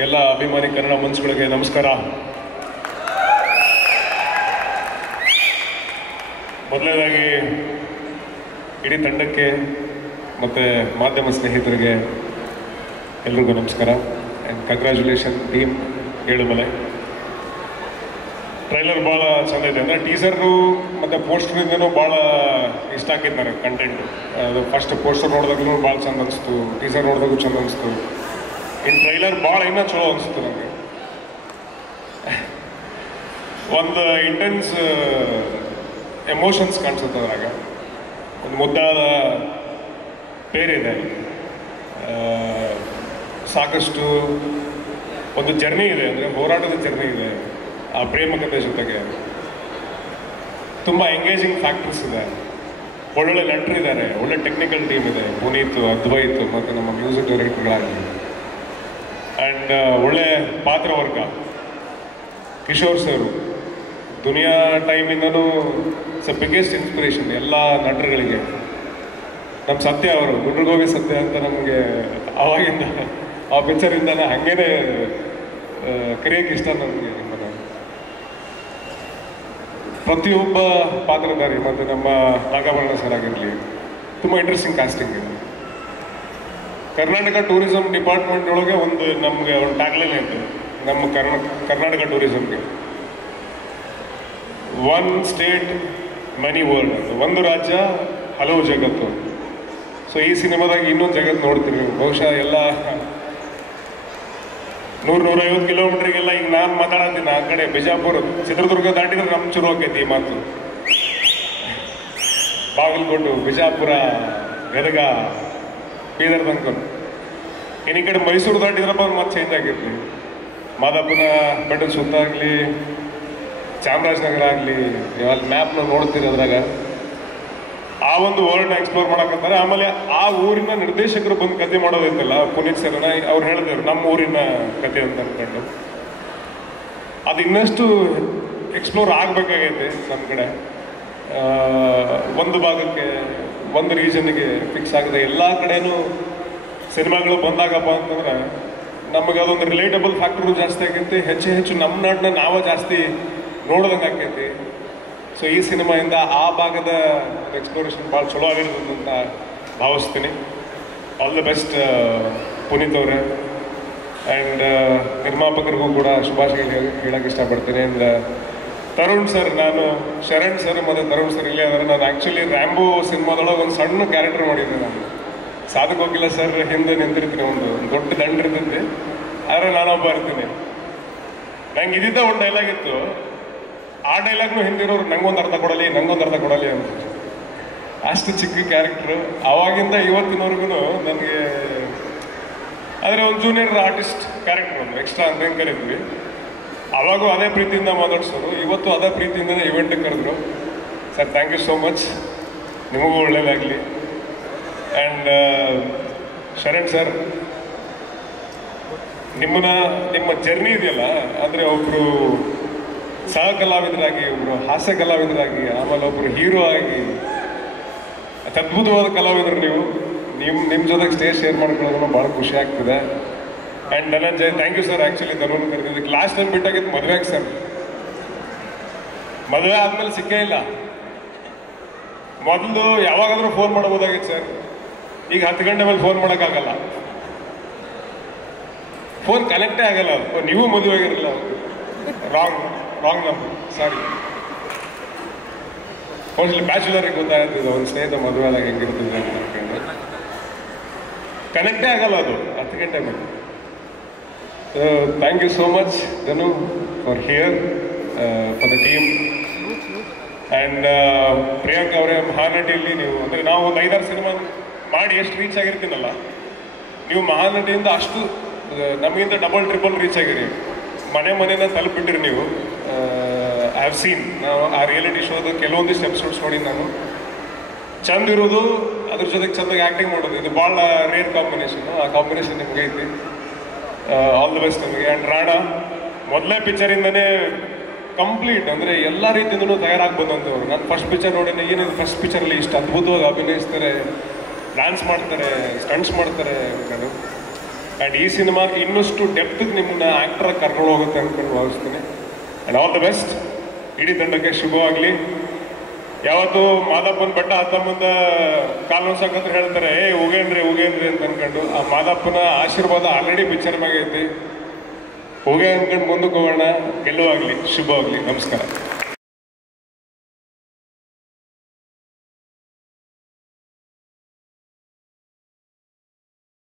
ಎಲ್ಲ ಅಭಿಮಾನಿ ಕನ್ನಡ ಮನಸ್ಸುಗಳಿಗೆ ನಮಸ್ಕಾರ. ಮೊದಲನೇದಾಗಿ ಇಡೀ ತಂಡಕ್ಕೆ ಮತ್ತು ಮಾಧ್ಯಮ ಸ್ನೇಹಿತರಿಗೆ ಎಲ್ರಿಗೂ ನಮಸ್ಕಾರ and congratulation team Yelumale. Trailer ಭಾಳ ಚೆಂದ ಇದೆ. ಅಂದರೆ ಟೀಸರು ಮತ್ತು ಪೋಸ್ಟರಿಂದನೂ ಭಾಳ ಇಷ್ಟ ಆಗಿದ್ದಾರೆ ಕಂಟೆಂಟು. ಅದು ಫಸ್ಟ್ ಪೋಸ್ಟರ್ ನೋಡಿದಾಗಲೂ ಭಾಳ ಚೆಂದ ಅನಿಸ್ತು, ಟೀಸರ್ ನೋಡಿದಾಗೂ ಚೆಂದ ಅನಿಸ್ತು. ಇನ್ನು ಟ್ರೈಲರ್ ಭಾಳ ಇನ್ನೂ ಚಲೋ ಅನಿಸ್ತು ನನಗೆ. ಒಂದು ಇಂಟೆನ್ಸ್ ಎಮೋಷನ್ಸ್ ಕಾಣಿಸುತ್ತೆ ಅದ್ರಾಗ. ಒಂದು ಮುದ್ದಾದ ಪೇರಿದೆ, ಸಾಕಷ್ಟು ಒಂದು ಜರ್ನಿ ಇದೆ, ಅಂದರೆ ಹೋರಾಟದ ಜರ್ನಿ ಇದೆ ಆ ಪ್ರೇಮ ಕಥೆ ಜೊತೆಗೆ. ತುಂಬ ಎಂಗೇಜಿಂಗ್ ಫ್ಯಾಕ್ಟರ್ಸ್ ಇದೆ, ಒಳ್ಳೊಳ್ಳೆ ನಟರಿದ್ದಾರೆ, ಒಳ್ಳೆ ಟೆಕ್ನಿಕಲ್ ಟೀಮ್ ಇದೆ, ಪುನೀತ್, ಅದ್ವೈತ್ ಮತ್ತು ನಮ್ಮ ಮ್ಯೂಸಿಕ್ ಡೈರೆಕ್ಟರ್ಗಳಾಗಲಿ. ಆ್ಯಂಡ್ ಒಳ್ಳೆ ಪಾತ್ರವರ್ಗ, ಕಿಶೋರ್ ಸರು ದುನಿಯಾ ಟೈಮಿಂದನೂ ಬಿಗ್ಗೆಸ್ಟ್ ಇನ್ಸ್ಪಿರೇಷನ್ ಎಲ್ಲ ನಟರುಗಳಿಗೆ. ನಮ್ಮ ಸತ್ಯ ಅವರು ಗುಂಡ್ರಗೋವಿ ಸತ್ಯ ಅಂತ ನಮಗೆ ಆವಾಗಿಂದ ಆ ಪಿಕ್ಚರಿಂದ ಹಾಗೇನೆ ಕರೆಯೋಕ್ಕೆ ಇಷ್ಟ ನನಗೆ. ನಿಮ್ಮನ್ನು ಪ್ರತಿಯೊಬ್ಬ ಪಾತ್ರಧಾರಿ ಮತ್ತು ನಮ್ಮ ನಾಗಾಭರಣ ಸರ್ ಆಗಿರಲಿ, ತುಂಬ ಇಂಟ್ರೆಸ್ಟಿಂಗ್ ಕಾಸ್ಟಿಂಗ್ ಇದೆ. ಕರ್ನಾಟಕ ಟೂರಿಸಂ ಡಿಪಾರ್ಟ್ಮೆಂಟ್ ಒಳಗೆ ನಮಗೆ ಒಂದು ಟ್ಯಾಗ್ಲೈನ್ ಇತ್ತು ನಮ್ಮ ಕರ್ನಾಟಕ ಟೂರಿಸಂಗೆ, ಒನ್ ಸ್ಟೇಟ್ ಮೆನಿ ವರ್ಲ್ಡ್ ಅಂತ, ಒಂದು ರಾಜ್ಯ ಹಲವು ಜಗತ್ತು. ಸೊ ಈ ಸಿನಿಮಾದಾಗ ಇನ್ನೊಂದು ಜಗತ್ತು ನೋಡ್ತೀವಿ ಬಹುಶಃ. ಎಲ್ಲ 100-150 ಕಿಲೋಮೀಟ್ರಿಗೆಲ್ಲ ಈಗ ನಾನು ಮಾತಾಡತ್ತೀನಿ ಆ ಕಡೆ ಬಿಜಾಪುರ ಚಿತ್ರದುರ್ಗ ದಾಟಿದ್ರೆ ನಮ್ಮ ಶುರು ಆಕೈತಿ ಈ ಮಾತು. ಬಾಗಲಕೋಟೆ, ಬಿಜಾಪುರ, ಗದಗ, ಬೀದರ್ ತನಕ. ಇನ್ನು ಈ ಕಡೆ ಮೈಸೂರು ದಾಟಿದ್ರಪ್ಪ ಮತ್ತೆ ಚೇಂಜ್ ಆಗಿರ್ಲಿ. ಮಾದಾಪುರ ಬೆಟ್ಟದ ಸುತ್ತ ಆಗಲಿ, ಚಾಮರಾಜನಗರ ಆಗಲಿ, ಅಲ್ಲಿ ಮ್ಯಾಪ್ನ ನೋಡ್ತೀರಿ, ಅದ್ರಾಗ ಆ ಒಂದು ವರ್ಲ್ಡ್ನ ಎಕ್ಸ್ಪ್ಲೋರ್ ಮಾಡಕಂತಾರೆ. ಆಮೇಲೆ ಆ ಊರಿನ ನಿರ್ದೇಶಕರು ಬಂದು ಕತೆ ಮಾಡೋದೈತಲ್ಲ, ಪುನೀತ್ ಸರ್ನ ಅವ್ರು ಹೇಳಿದ್ರು ನಮ್ಮ ಊರಿನ ಕತೆ ಅಂತ ಅಂದ್ಕೊಂಡು. ಅದು ಇನ್ನಷ್ಟು ಎಕ್ಸ್ಪ್ಲೋರ್ ಆಗಬೇಕಾಗೈತೆ ನಮ್ಮ ಕಡೆ. ಒಂದು ಭಾಗಕ್ಕೆ, ಒಂದು ರೀಜನ್ಗೆ ಫಿಕ್ಸ್ ಆಗದೆ ಎಲ್ಲ ಕಡೆನೂ ಸಿನಿಮಾಗಳು ಬಂದಾಗಪ್ಪ ಅಂತಂದ್ರೆ ನಮಗೆ ಅದೊಂದು ರಿಲೇಟಬಲ್ ಫ್ಯಾಕ್ಟರು ಜಾಸ್ತಿ ಆಗೈತಿ. ಹೆಚ್ಚು ನಮ್ಮ ನಾಡನ್ನ ನಾವು ಜಾಸ್ತಿ ನೋಡೋದಂಗೆ ಆಕೈತಿ. ಸೊ ಈ ಸಿನಿಮಾಯಿಂದ ಆ ಭಾಗದ ಎಕ್ಸ್ಪ್ಲೋರೇಷನ್ ಭಾಳ ಚಲೋ ಆಗಿರ್ತದೆ ಅಂತ ಭಾವಿಸ್ತೀನಿ. ಆಲ್ ದ ಬೆಸ್ಟ್ ಪುನೀತ್ ಅವರೇ. ಆ್ಯಂಡ್ ನಿರ್ಮಾಪಕರಿಗೂ ಕೂಡ ಶುಭಾಶಯಗಳು ಹೇಳೋಕ್ಕೆ ಇಷ್ಟಪಡ್ತೀನಿ. ಆ್ಯಂಡ್ ತರುಣ್ ಸರ್, ನಾನು ಶರಣ್ ಸರ್ ಮತ್ತು ತರುಣ್ ಸರ್ ಇಲ್ಲೇ ಅಂದರೆ ನಾನು ಆ್ಯಕ್ಚುಲಿ ರ್ಯಾಂಬೋ ಸಿನಿಮಾದೊಳಗೆ ಒಂದು ಸಣ್ಣ ಕ್ಯಾರೆಕ್ಟರ್ ಮಾಡಿದ್ದೆ. ನಾನು ಸಾಧಕ ಹೋಗಿಲ್ಲ ಸರ್ ಹಿಂದೆ ನಿಂತಿರ್ತೀನಿ, ಒಂದು ದೊಡ್ಡ ದಂಡ ಇರ್ತೈತಿ, ಆದರೆ ನಾನೊಬ್ಬ ಇರ್ತೀನಿ. ನಂಗೆ ಇದ್ದಿದ್ದ ಒಂದು ಡೈಲಾಗ್ ಇತ್ತು, ಆ ಡೈಲಾಗ್ನು ಹಿಂದಿರೋರು ನಂಗೊಂದು ಅರ್ಥ ಕೊಡಲಿ ಅಂತ. ಅಷ್ಟು ಚಿಕ್ಕ ಕ್ಯಾರೆಕ್ಟ್ರು. ಆವಾಗಿಂದ ಇವತ್ತಿನವರೆಗೂ ನನಗೆ ಆದರೆ ಒಂದು ಜೂನಿಯರ್ ಆರ್ಟಿಸ್ಟ್ ಕ್ಯಾರೆಕ್ಟರ್, ಒಂದು ಎಕ್ಸ್ಟ್ರಾ ಅಂತ ಹೆಂಗೆ ಕರೀತೀವಿ. ಅವಾಗೂ ಅದೇ ಪ್ರೀತಿಯಿಂದ ಮಾತಾಡ್ಸೋರು, ಇವತ್ತು ಅದೇ ಪ್ರೀತಿಯಿಂದನೇ ಇವೆಂಟಿಗೆ ಕರೆದ್ರು. Sir thank you so much, ನಿಮಗೂ ಒಳ್ಳೆಯದಾಗಲಿ. ಆ್ಯಂಡ್ ಶರಣ್ ಸರ್, ನಿಮ್ಮ ಜರ್ನಿ ಇದೆಯಲ್ಲ, ಅಂದರೆ ಒಬ್ಬರು ಸಹ ಕಲಾವಿದರಾಗಿ, ಒಬ್ಬರು ಹಾಸ್ಯ ಕಲಾವಿದರಾಗಿ, ಆಮೇಲೆ ಒಬ್ಬರು ಹೀರೋ ಆಗಿ ಅದ್ಭುತವಾದ ಕಲಾವಿದರು ನೀವು. ನಿಮ್ಮ ಜೊತೆಗೆ ಸ್ಟೇಜ್ ಶೇರ್ ಮಾಡ್ಕೊಳ್ಳೋದನ್ನು ಭಾಳ ಖುಷಿ ಆಗ್ತಿದೆ. And Dhananjay, thank you sir. Actually ಧನೂನ್ ಕರೆದಿದ್ದಕ್ಕೆ ಲಾಸ್ಟ್ ಟೈಮ್ ಬಿಟ್ಟಾಗಿತ್ತು ಮದುವೆಗೆ ಸರ್. ಮದುವೆ ಆದಮೇಲೆ ಸಿಕ್ಕೇ ಇಲ್ಲ. ಮೊದಲು ಯಾವಾಗಾದರೂ ಫೋನ್ ಮಾಡ್ಬೋದಾಗಿತ್ತು ಸರ್, ಈಗ 10 ಗಂಟೆ ಮೇಲೆ ಫೋನ್ ಮಾಡೋಕ್ಕಾಗಲ್ಲ, ಫೋನ್ ಕನೆಕ್ಟೇ ಆಗಲ್ಲ. ನೀವು ಮದುವೆ ಆಗಿರಲ್ಲ, ರಾಂಗ್ ನಂಬರ್, ಸಾರಿ. ಮೋಸ್ಟ್ಲಿ ಬ್ಯಾಚುಲರಿಗೆ ಗೊತ್ತಾಗ್ತದೆ ಒಂದು ಸ್ನೇಹಿತ ಮದುವೆ ಆದಾಗ ಹೆಂಗಿರ್ತದೆ ಅಂತ ಅನ್ಕೊಂಡು. ಕನೆಕ್ಟೇ ಆಗಲ್ಲ ಅದು 10 ಗಂಟೆ ಮೇಲೆ. Thank you so much Dhanu for here, for the team. And Priyank ಅವರೇ, ಮಹಾನಟಿಯಲ್ಲಿ ನೀವು, ಅಂದರೆ ನಾವು ಒಂದು 5-6 ಸಿನಿಮಾ ಮಾಡಿ ಎಷ್ಟು ರೀಚ್ ಆಗಿರ್ತೀನಲ್ಲ, ನೀವು ಮಹಾನಟಿಯಿಂದ ಅಷ್ಟು ನಮಗಿಂತ ಡಬಲ್ ಟ್ರಿಪಲ್ ರೀಚ್ ಆಗಿರಿ. ಮನೆನ ತಲುಪಿಟ್ಟಿರಿ ನೀವು. ಐ ಹ್ಯಾವ್ ಸೀನ್, ನಾವು ಆ ರಿಯಾಲಿಟಿ ಶೋದ ಕೆಲವೊಂದಿಷ್ಟು ಎಪಿಸೋಡ್ಸ್ ನೋಡಿ ನಾನು. ಚಂದ ಇರೋದು, ಅದ್ರ ಜೊತೆಗೆ ಚೆಂದಾಗಿ ಆ್ಯಕ್ಟಿಂಗ್ ಮಾಡೋದು, ಇದು ಭಾಳ ರೇರ್ ಕಾಂಬಿನೇಷನ್. ಆ ಕಾಂಬಿನೇಷನ್ ನಿಮಗೆ ಐತಿ. ಆಲ್ ದ ಬೆಸ್ಟ್ ನಿಮಗೆ. ಆ್ಯಂಡ್ ರಾಣಾ ಮೊದಲೇ ಪಿಕ್ಚರಿಂದನೇ ಕಂಪ್ಲೀಟ್, ಅಂದರೆ ಎಲ್ಲ ರೀತಿಯಿಂದಲೂ ತಯಾರಾಗಿ ಬಂದಂಥವ್ರು. ನಾನು ಫಸ್ಟ್ ಪಿಕ್ಚರ್ ನೋಡಿ, ಏನಿದೆ ಫಸ್ಟ್ ಪಿಕ್ಚರಲ್ಲಿ ಇಷ್ಟು ಅದ್ಭುತವಾಗಿ ಅಭಿನಯಿಸ್ತಾರೆ, ಡ್ಯಾನ್ಸ್ ಮಾಡ್ತಾರೆ, ಸ್ಟಂಟ್ಸ್ ಮಾಡ್ತಾರೆ. ಆ್ಯಂಡ್ ಈ ಸಿನಿಮಾ ಇನ್ನಷ್ಟು ಡೆಪ್ತ್ಗೆ ನಿಮ್ಮನ್ನ ಆ್ಯಕ್ಟರ್ ಕರ್ಕೊಂಡು ಹೋಗುತ್ತೆ ಅಂದ್ಕೊಂಡು ಭಾವಿಸ್ತೀನಿ. And all the best. ಇಡೀ ತಂಡಕ್ಕೆ ಶುಭವಾಗಲಿ. ಯಾವತ್ತು ಮಾದಪ್ಪನ ಬೆಟ್ಟ ಹತ್ತ ಮುಂದೆ ಕಾಲು ನೋಸಕಂತ ಹೇಳ್ತಾರೆ, ಉಗೇನ್ರಿ ಅಂತ ಅನ್ಕೊಂಡು, ಆ ಮಾದಪ್ಪನ ಆಶೀರ್ವಾದ ಆಲ್ರೆಡಿ ಪಿಕ್ಚರ್ ಮ್ಯಾಗ ಐತಿ. ಹೋಗೇ ಅನ್ಕೊಂಡು ಮುಂದಕ್ಕೆ ಹೋಗೋಣ. ಗೆಲ್ಲುವಾಗಲಿ, ಶುಭವಾಗಲಿ. ನಮಸ್ಕಾರ.